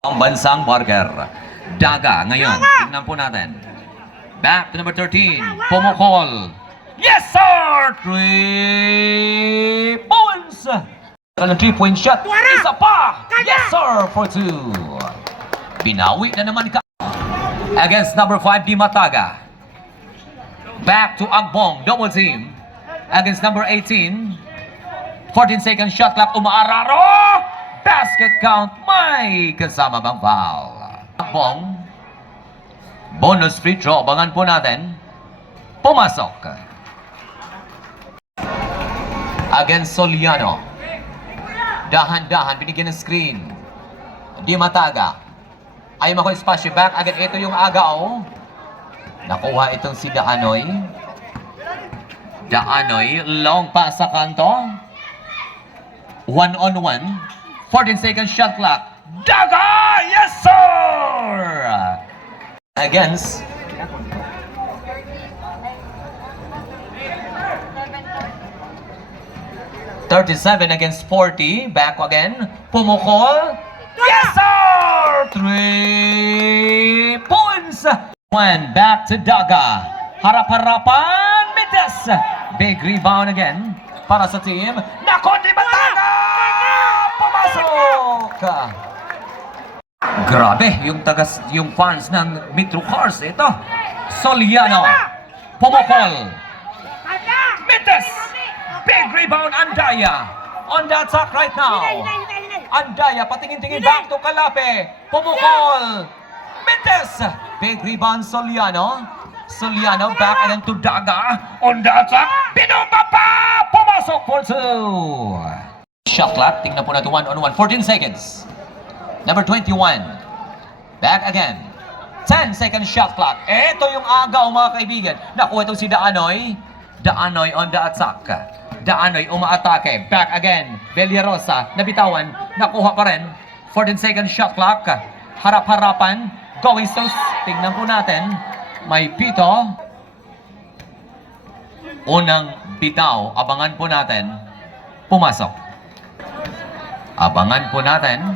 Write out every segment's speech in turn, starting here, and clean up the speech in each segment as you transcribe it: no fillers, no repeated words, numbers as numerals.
Ang bansang Barker. Daga ngayon. Tingnan po natin. Back to number 13. Pumukol. Yes, sir! 3 points! Ang 3-point shot. Isa pa! Yes, sir! For 2. Binawi na naman ka. Against number 5, Di Mataga. Back to Agbong. Double team. Against number 18. 14-second shot clock. Umaararo! Basket count. May kasama bang foul? Agbong. Bonus free throw. Abangan po natin. Pumasok. Against Soliano. Dahan-dahan. Binigyan ng screen. Di Mataga. Ay mako espasyo back. Agad ito yung agaw. Nakuha itong si Daanoy. Daanoy. Long pass sa kanto. 1-on-1. 14-second shot clock. Daga! Yes, sir! Against 37 against 40. Back again. Pumukol. Yes, sir! 3 points. 1 back to Daga. Harap-harapan. Mites. Big rebound again para sa team. Nako, Di Mataga! Pumasok! Grabe, yung fans ng Metro Cars. Ito. Soliano. Pumukol. Mites. Big rebound, Andaya. On the attack right now. Andaya, patingin-tingin back to Kalape. Pumukol. Mites. Big rebound, Soliano. Soliano back again to Daga. On the attack. Binomba pa! Pumasok for 2. Shot clock. Tingnan po natin 1-on-1. 14 seconds. Number 21. Back again. 10-second shot clock. Ito yung agaw mga kaibigan. Nakuha itong si Daanoy. Daanoy on the attack. Daanoy umaatake. Back again. Villarosa. Nabitawan. Nakuha pa rin. 14-second shot clock. Harap-harapan. Going sus. Tingnan po natin. May pito. Unang bitaw. Abangan po natin. Pumasok. Abangan po natin.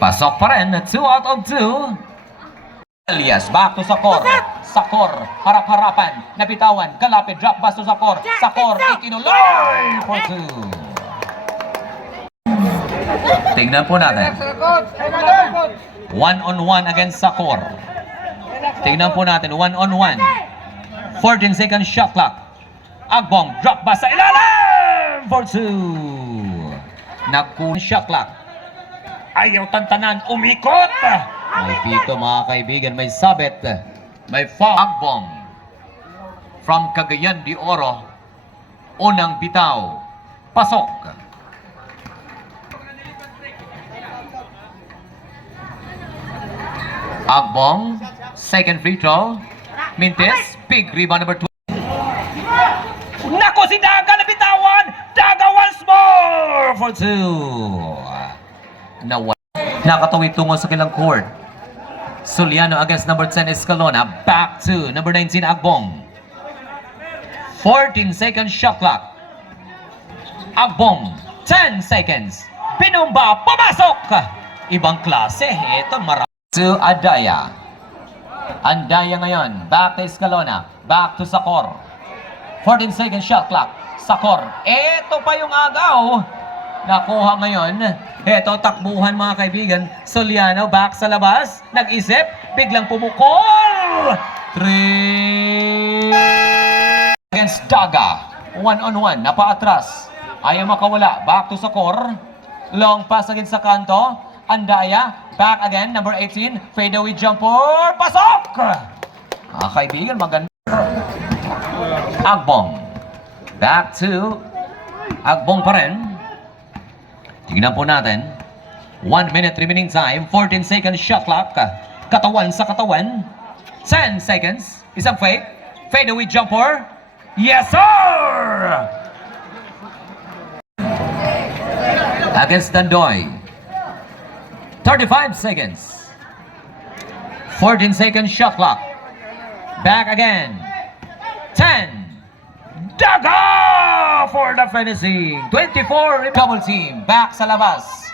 Pasok pa rin. 2 out of 2. Elias. Back to Sakor. Sakor, harap-harapan, nabitawan, Kalapit, drop pass to Sakor. Sakor, ikinuloy for 2. Tingnan po natin. 1-on-1 against Sakor. Tingnan po natin, 1-on-1. 14-second shot clock. Agbong, drop pass sa ilalim for 2. Nagkunin shot clock. Ayaw tantanan, umikot. May pito mga kaibigan, may sabit. May foul. Agbong from Cagayan de Oro. Unang bitaw. Pasok. Agbong. Second free throw. Mintis. Big rebound number 2. Nako si Daga na bitawan. Daga once more for 2. Nakatawid tungo sa kilang court. Soliano against number 10 Escalona. Back to number 19 Agbong. 14-second shot clock. Agbong. 10 seconds. Binumba. Pumasok. Ibang klase. Ito marami. To Andaya. Andaya ngayon. Back to Escalona. Back to Sakor. 14-second shot clock. Sakor. Ito pa yung agaw. Nakuha ngayon. Ito, takbuhan mga kaibigan. Soliano, back sa labas. Nag-isip. Biglang pumukol. 3. Against Daga. 1-on-1. Napaatras. Ayaw makawala. Back to Sakor. Long pass against sa kanto. Andaya. Back again. Number 18. Fadeaway jumper. Pasok! Mga kaibigan, maganda. Agbong. Back to Agbong pa rin. Tingnan po natin. 1 minute remaining time. 14-second shot clock. Katawan sa katawan. 10 seconds. Isang fake. Fadeaway jumper. Yes, sir! Against Dandoy. 35 seconds. 14-second shot clock. Back again. 10. Daga for the finishing. 24 double team. Back sa labas.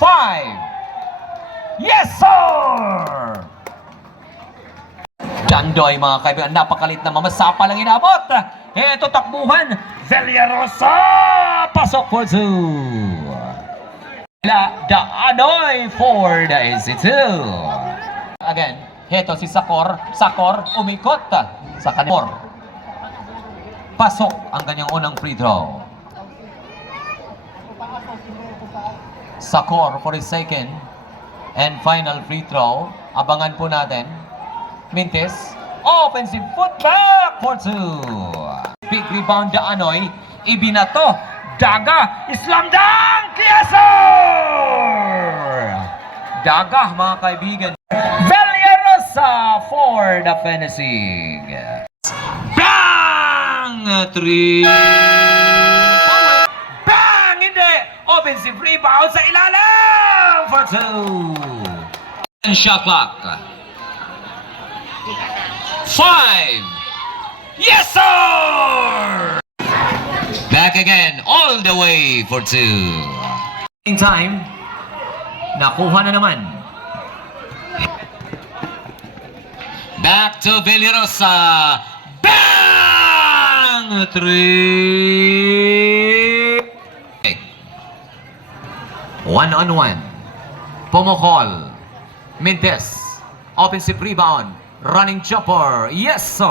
5. Yes, sir! Jandoy, mga kaibigan, napakalit na mamasapa lang inabot. Ito takbuhan. Villarosa! Pasok for 2. Daanoy for the EC2. Again, heto si Sakor. Sakor, umikot sa kanor. Pasok ang kanyang unang free throw. Sakor for his second and final free throw. Abangan po natin. Mintes, offensive putback for 2. Big rebound Daanoy. Ibinato. Daga. Islam dunk. Yes, sir! Daga, mga kaibigan. Villarosa for the finishing. Bang! 3. Bang! Hindi! Offensive rebound sa ilalim for 2. And shot clock. 5. Yes, sir! Back again, all the way for 2. In time, nakuha na naman. Back to Villarosa. Bang! 3. 1-on-1. Pumokol. Mintes. Offensive rebound. Running jumper. Yes, sir.